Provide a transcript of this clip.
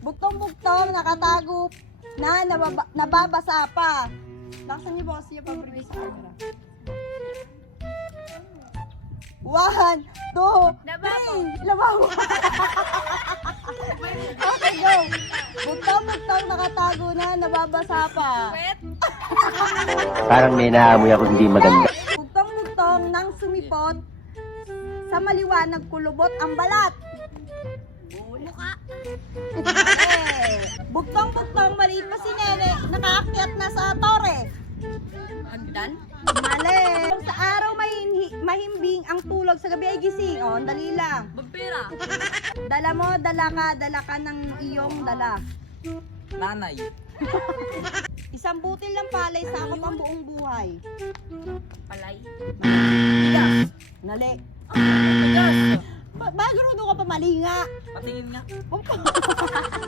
Buktong-buktong, nakatago na nababasa pa. Laksan niyo boss, yung paborito sa camera. 1, 2, Lababo. 3. Lababo. Okay, go. Buktong-buktong, nakatago na nababasa pa. Wet. Parang may naamoy ako hindi maganda. Buktong-buktong nang sumipot sa maliwanag kulubot ang balat. Mukha. Buktong-buktong maliit pa si Nene, nakaakyat na sa tore. Hagdan. Mali. Sa araw mahimbing, ang tulog sa gabi ay gising. O, ang dali lang. Vampira. Dala mo, dala ka ng iyong dala. Nanay. Isang butil ng palay sakop ang buong buhay. Palay. Bigas. Nali. Bigas. Bagro ka pa mali nga. Patingin nga.